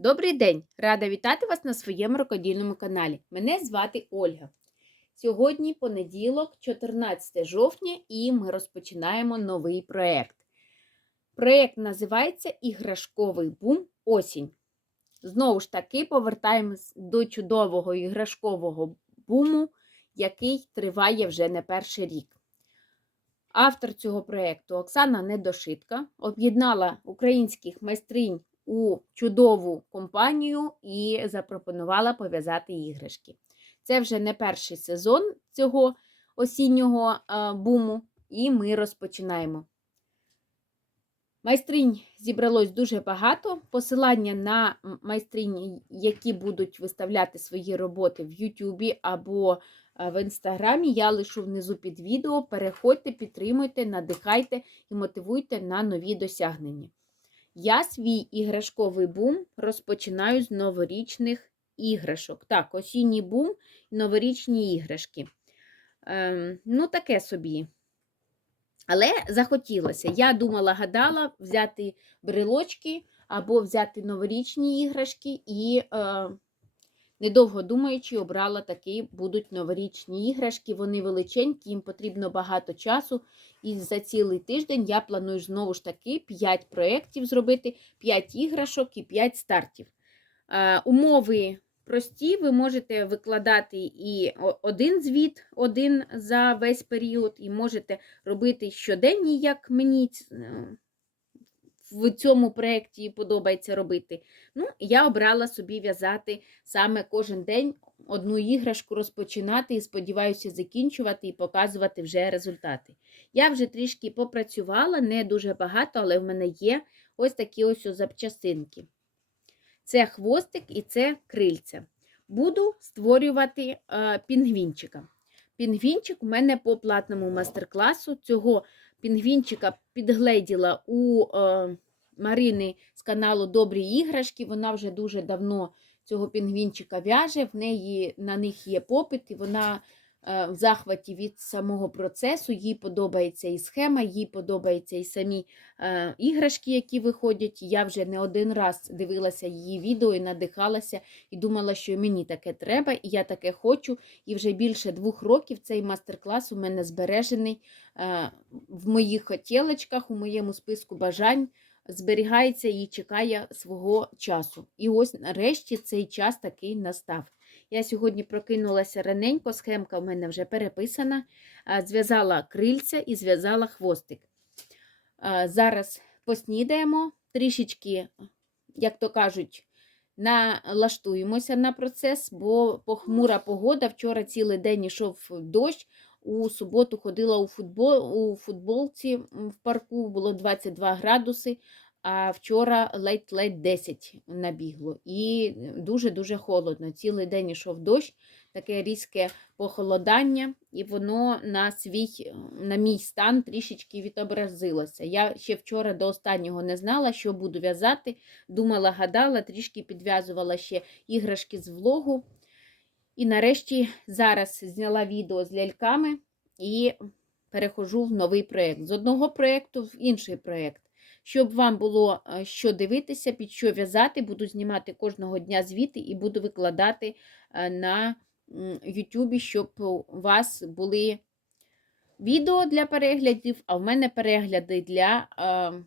Добрий день! Рада вітати вас на своєму рукодільному каналі. Мене звати Ольга. Сьогодні понеділок, 14 жовтня, і ми розпочинаємо новий проєкт. Проєкт називається Іграшковий бум осінь. Знову ж таки, повертаємось до чудового іграшкового буму, який триває вже не перший рік. Автор цього проєкту Оксана Недошитка об'єднала українських майстринь у чудову компанію і запропонувала пов'язати іграшки. Це вже не перший сезон цього осіннього е, буму, і ми розпочинаємо. Майстринь зібралось дуже багато. Посилання на м- майстринь, які будуть виставляти свої роботи в Ютубі або е, в інстаграмі, я лишу внизу під відео. Переходьте, підтримуйте, надихайте і мотивуйте на нові досягнення. Я свій іграшковий бум розпочинаю з новорічних іграшок. Так, осінній бум новорічні іграшки. Ем, ну, таке собі. Але захотілося. Я думала, гадала взяти брелочки або взяти новорічні іграшки і, е, недовго думаючи, обрала такі будуть новорічні іграшки. Вони величенькі, їм потрібно багато часу. І за цілий тиждень я планую знову ж таки 5 проєктів зробити, 5 іграшок і 5 стартів. Е, умови прості, ви можете викладати і один звіт, один за весь період, і можете робити щоденні, як мені е, в цьому проєкті подобається робити. Ну, я обрала собі в'язати саме кожен день одну іграшку розпочинати і сподіваюся закінчувати і показувати вже результати. Я вже трішки попрацювала, не дуже багато, але в мене є ось такі ось запчастинки. Це хвостик і це крильця. Буду створювати е, пінгвінчика. Пінгвінчик у мене по платному майстер-класу. Цього пінгвінчика підгледіла у е, Марини з каналу Добрі іграшки. Вона вже дуже давно цього пінгвінчика в'яже. В неї на них є попит, і вона в захваті від самого процесу. Їй подобається і схема, їй подобаються і самі е, іграшки, які виходять. Я вже не один раз дивилася її відео і надихалася, і думала, що мені таке треба, і я таке хочу. І вже більше двох років цей мастер-клас у мене збережений е, в моїх хотілочках, у моєму списку бажань. Зберігається і чекає свого часу. І ось нарешті цей час такий настав. Я сьогодні прокинулася раненько, схемка в мене вже переписана, зв'язала крильця і зв'язала хвостик. Зараз поснідаємо, трішечки, як то кажуть, налаштуємося на процес, бо похмура погода. Вчора цілий день йшов дощ. У суботу ходила у, футбол, у футболці в парку, було 22 градуси, а вчора ледь-ледь 10 набігло. І дуже-дуже холодно. Цілий день йшов дощ, таке різке похолодання, і воно на свій, на мій стан трішечки відобразилося. Я ще вчора до останнього не знала, що буду в'язати. Думала, гадала, трішки підв'язувала ще іграшки з влогу. І нарешті зараз зняла відео з ляльками і перехожу в новий проєкт. З одного проєкту в інший проєкт. Щоб вам було е, що дивитися, під що в'язати, буду знімати кожного дня звіти і буду викладати е, на Ютубі, щоб у вас були відео для переглядів, а в мене перегляди для е,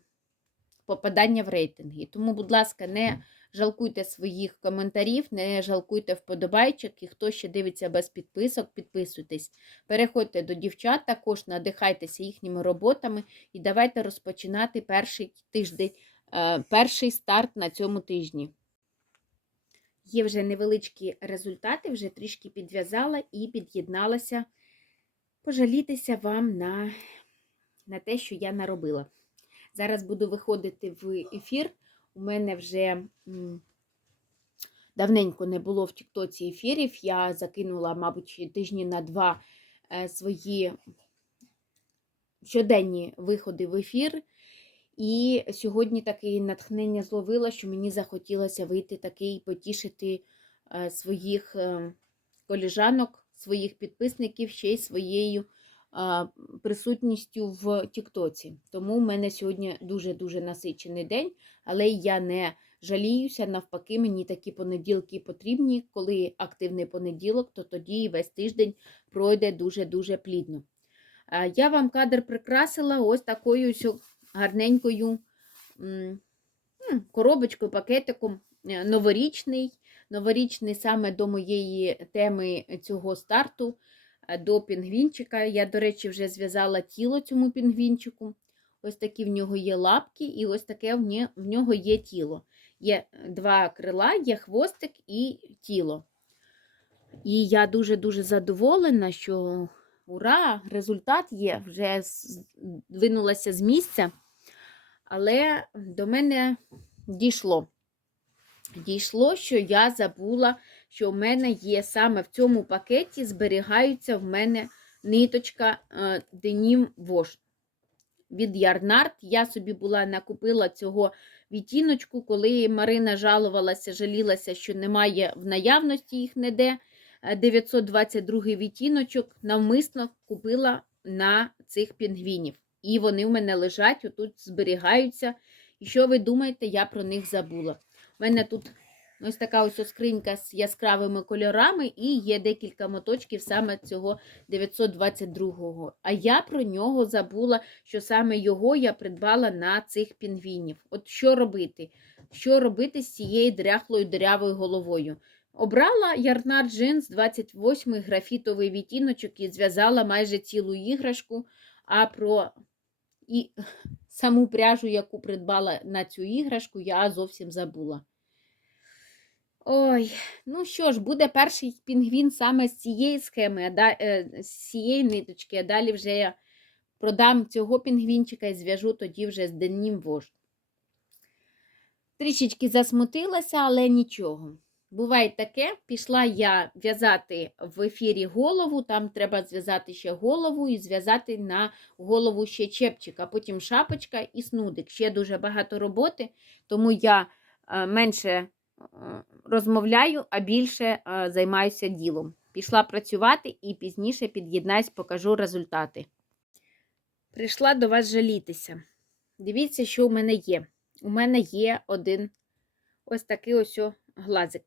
попадання в рейтинги. Тому, будь ласка, не жалкуйте своїх коментарів, не жалкуйте вподобайчик, і хто ще дивиться без підписок, підписуйтесь. Переходьте до дівчат, також надихайтеся їхніми роботами і давайте розпочинати перший тиждень, е, перший старт на цьому тижні. Є вже невеличкі результати, вже трішки підв'язала і під'єдналася. Пожалітися вам на, на те, що я наробила. Зараз буду виходити в ефір. У мене вже давненько не було в Тіктоці ефірів. Я закинула, мабуть, тижні на два е, свої щоденні виходи в ефір. І сьогодні таке натхнення зловила, що мені захотілося вийти таки і потішити е, своїх е, коліжанок, своїх підписників ще й своєю присутністю в Тіктоці. Тому в мене сьогодні дуже-дуже насичений день, але я не жаліюся. Навпаки, мені такі понеділки потрібні. Коли активний понеділок, то тоді весь тиждень пройде дуже-дуже плідно. Я вам кадр прикрасила ось такою гарненькою м, коробочкою, пакетиком е, новорічний. Новорічний саме до моєї теми цього старту, до пінгвінчика. Я, до речі, вже зв'язала тіло цьому пінгвінчику. Ось такі в нього є лапки, і ось таке в нього є тіло. Є два крила, є хвостик і тіло. І я дуже-дуже задоволена, що ура, результат є, вже двинулася з місця. Але до мене дійшло. Дійшло, що я забула, що в мене є саме в цьому пакеті зберігаються в мене ниточка е, Denim Wash від Ярнард. Я собі була накупила цього відтіночку, коли Марина жалувалася, жалілася, що немає в наявності їх ніде. Е, 922 відтіночок навмисно купила на цих пінгвінів. І вони в мене лежать, отут зберігаються. І що ви думаєте, я про них забула. У мене тут ось така ось скринька з яскравими кольорами, і є декілька моточків саме цього 922-го. А я про нього забула, що саме його я придбала на цих пінгвінів. От що робити? Що робити з цією дряхлою дирявою головою? Обрала Ярнар Джинс 28 графітовий відтіночок і зв'язала майже цілу іграшку, а про і саму пряжу, яку придбала на цю іграшку, я зовсім забула. Ой, ну що ж, буде перший пінгвін саме з цієї схеми, е, з цієї ниточки, а далі вже я продам цього пінгвінчика і зв'яжу тоді вже з деннім вождь. Трішечки засмутилася, але нічого. Буває таке, пішла я в'язати в ефірі голову, там треба зв'язати ще голову і зв'язати на голову ще чепчик, а потім шапочка і снудик. Ще дуже багато роботи, тому я е, менше розмовляю, а більше е, займаюся ділом. Пішла працювати і пізніше під'єднаюсь, покажу результати. Прийшла до вас жалітися. Дивіться, що у мене є. У мене є один ось такий ось глазик.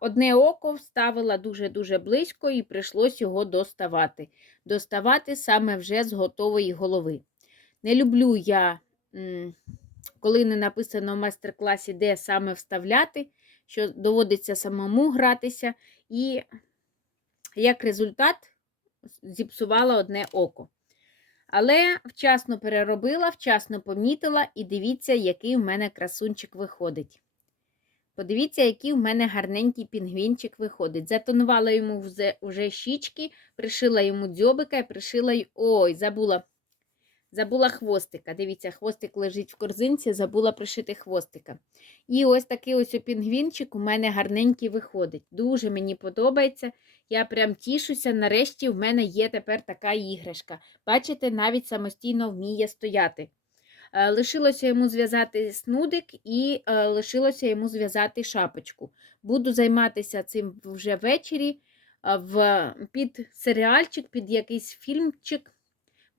Одне око вставила дуже-дуже близько і прийшлось його доставати. Доставати саме вже з готової голови. Не люблю я, коли не написано в майстер-класі, де саме вставляти, що доводиться самому гратися, і як результат зіпсувала одне око. Але вчасно переробила, вчасно помітила, і дивіться, який в мене красунчик виходить. Подивіться, який в мене гарненький пінгвінчик виходить. Затонувала йому вже, щічки, пришила йому дзьобика і пришила. й- Ой, забула. Забула хвостика. Дивіться, хвостик лежить в корзинці, забула пришити хвостика. І ось такий ось пінгвінчик у мене гарненький виходить. Дуже мені подобається. Я прям тішуся. Нарешті в мене є тепер така іграшка. Бачите, навіть самостійно вміє стояти. Е, Лишилося йому зв'язати снудик і е, лишилося йому зв'язати шапочку. Буду займатися цим вже ввечері е, в, під серіальчик, під якийсь фільмчик.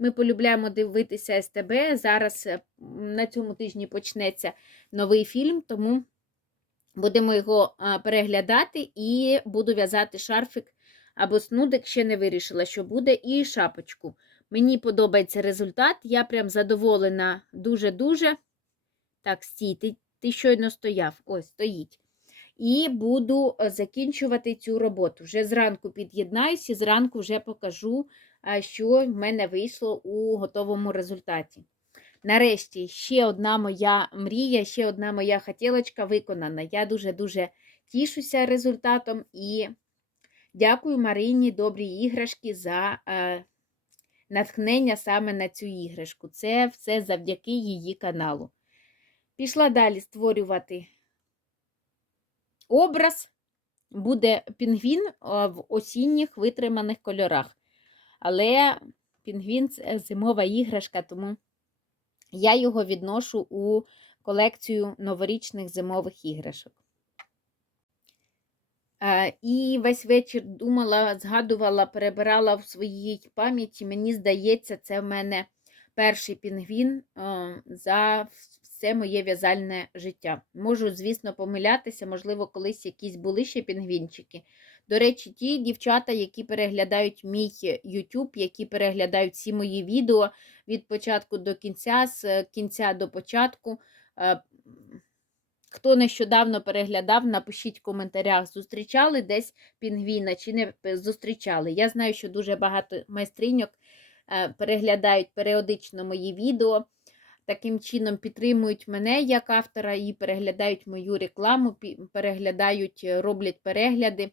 Ми полюбляємо дивитися СТБ. Зараз е, на цьому тижні почнеться новий фільм, тому будемо його переглядати і буду в'язати шарфик або снудик, ще не вирішила, що буде, і шапочку. Мені подобається результат. Я прям задоволена дуже-дуже. Так, стій, ти, ти щойно стояв. Ось, стоїть. І буду е, закінчувати цю роботу. Вже зранку під'єднаюсь і зранку вже покажу, що в мене вийшло у готовому результаті. Нарешті ще одна моя мрія, ще одна моя хотілочка виконана. Я дуже-дуже тішуся результатом і дякую Марині добрі іграшки за. е, натхнення саме на цю іграшку. Це все завдяки її каналу. Пішла далі створювати образ. Буде пінгвін в осінніх витриманих кольорах. Але пінгвін це зимова іграшка, тому я його відношу у колекцію новорічних зимових іграшок. І весь вечір думала, згадувала, перебирала в своїй пам'яті. Мені здається, це в мене перший пінгвін за все моє в'язальне життя. Можу, звісно, помилятися, можливо, колись якісь були ще пінгвінчики. До речі, ті дівчата, які переглядають мій YouTube, які переглядають всі мої відео від початку до кінця, з кінця до початку. е, Хто нещодавно переглядав, напишіть в коментарях, зустрічали десь пінгвіна чи не зустрічали. Я знаю, що дуже багато майстриньок е, переглядають періодично мої відео. Таким чином підтримують мене як автора і переглядають мою рекламу, переглядають, е, роблять перегляди.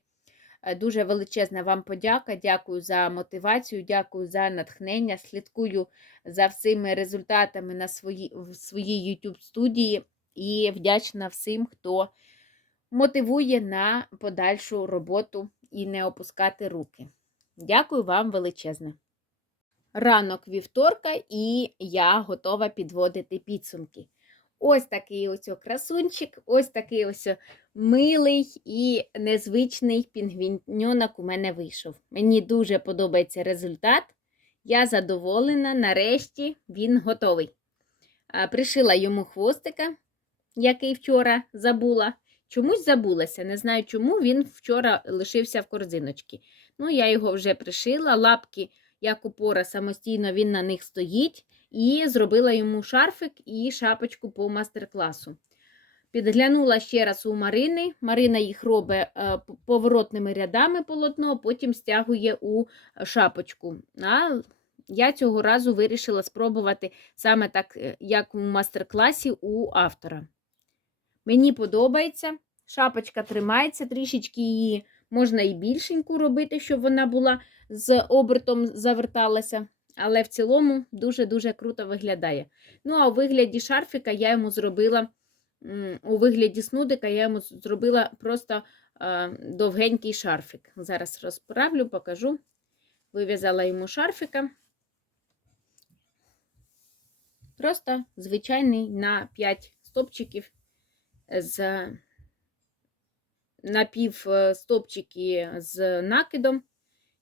Е, Дуже величезна вам подяка. Дякую за мотивацію, дякую за натхнення. Слідкую за всіми результатами на свої, в своїй YouTube студії і вдячна всім, хто мотивує на подальшу роботу і не опускати руки. Дякую вам величезне. Ранок вівторка, і я готова підводити підсумки. Ось такий ось красунчик, ось такий ось милий і незвичний пінгвіньонок у мене вийшов. Мені дуже подобається результат. Я задоволена, нарешті він готовий. Пришила йому хвостика, який вчора забула. Чомусь забулася. Не знаю, чому він вчора лишився в корзиночці. Ну, я його вже пришила, лапки, як опора, самостійно він на них стоїть. І зробила йому шарфик і шапочку по мастер-класу. Підглянула ще раз у Марини. Марина їх робить е, поворотними рядами полотно, потім стягує у шапочку. А я цього разу вирішила спробувати саме так, е, як у мастер-класі у автора. Мені подобається, шапочка тримається, трішечки її можна і більшеньку робити, щоб вона була з обертом заверталася. Але в цілому дуже-дуже круто виглядає. Ну, а у вигляді шарфіка я йому зробила, у вигляді снудика я йому зробила просто е, довгенький шарфік. Зараз розправлю, покажу. Вив'язала йому шарфіка. Просто звичайний на 5 стопчиків з напів е, стопчики з накидом.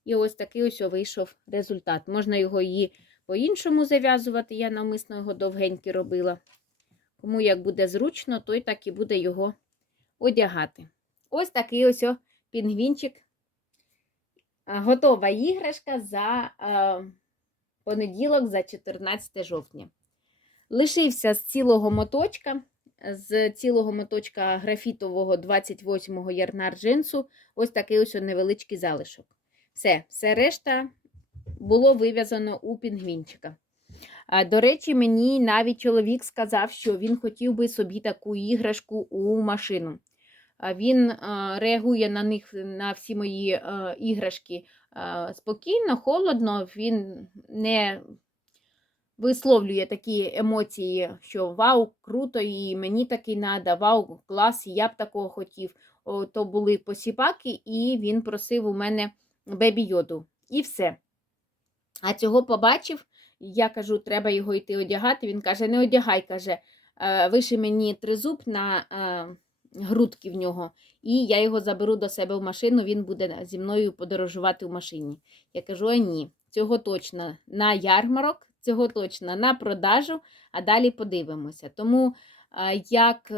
І ось такий ось вийшов результат. Можна його і по-іншому зав'язувати. Я навмисно його довгенький робила. Кому як буде зручно, той так і буде його одягати. Ось такий ось пінгвінчик. Готова іграшка за понеділок, за 14 жовтня. Лишився з цілого моточка, з цілого моточка графітового 28-го ярнар джинсу, ось такий ось невеличкий залишок. Все, все решта було вив'язано у пінгвінчика. До речі, мені навіть чоловік сказав, що він хотів би собі таку іграшку у машину. Він реагує на них на всі мої іграшки спокійно, холодно, він не висловлює такі емоції, що вау, круто, і мені такий надо, вау, клас, я б такого хотів. То були посіпаки, і він просив у мене бебі йоду. І все. А цього побачив, я кажу, треба його йти одягати. Він каже: не одягай, каже, «е, виши мені тризуб на е, грудки в нього, і я його заберу до себе в машину, він буде зі мною подорожувати в машині. Я кажу: а ні, цього точно на ярмарок, цього точно на продажу, а далі подивимося. Тому е, як.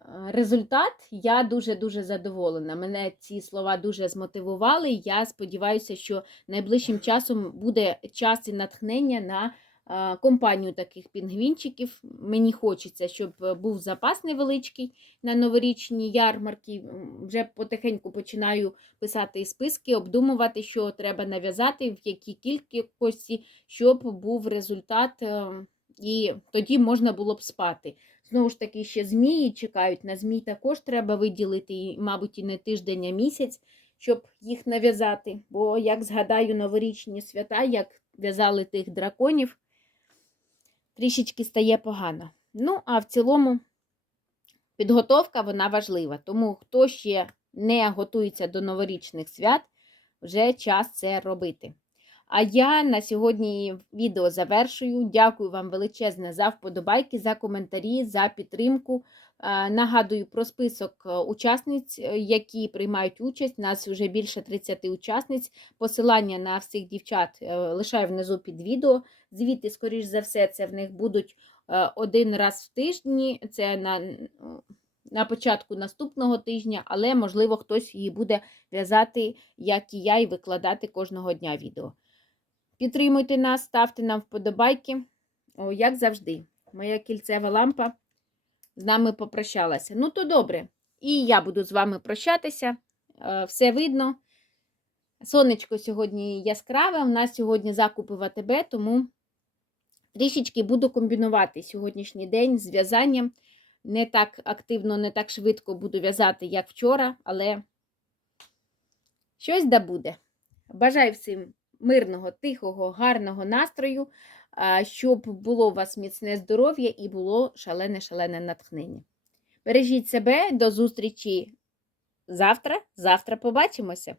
Е, Результат я дуже-дуже задоволена. Мене ці слова дуже змотивували. Я сподіваюся, що найближчим часом буде час і натхнення на компанію таких пінгвінчиків. Мені хочеться, щоб був запас невеличкий на новорічні ярмарки. Вже потихеньку починаю писати списки, обдумувати, що треба нав'язати, в якій кількості, щоб був результат, е, і тоді можна було б спати. Знову ж таки, ще змії чекають. На змій також треба виділити, мабуть, і не тиждень, а місяць, щоб їх нав'язати. Бо, як згадаю новорічні свята, як в'язали тих драконів, трішечки стає погано. Ну, а в цілому підготовка вона важлива. Тому хто ще не готується до новорічних свят, вже час це робити. А я на сьогодні відео завершую. Дякую вам величезне за вподобайки, за коментарі, за підтримку. Е, Нагадую про список е, учасниць, е, які приймають участь. Нас вже більше 30 учасниць. Посилання на всіх дівчат лишаю внизу під відео. Звідти, скоріш за все, це в них будуть один раз в тижні, це на, на початку наступного тижня, але, можливо, хтось її буде в'язати, як і я, і викладати кожного дня відео. Підтримуйте нас, ставте нам вподобайки. О, як завжди, моя кільцева лампа з нами попрощалася. Ну, то добре. І я буду з вами прощатися. Е, Все видно. Сонечко сьогодні яскраве. У нас сьогодні закупи в АТБ, тому трішечки буду комбінувати сьогоднішній день з в'язанням. Не так активно, не так швидко буду в'язати, як вчора, але щось да буде. Бажаю всім мирного, тихого, гарного настрою, щоб було у вас міцне здоров'я і було шалене-шалене натхнення. Бережіть себе, до зустрічі завтра. Завтра побачимося!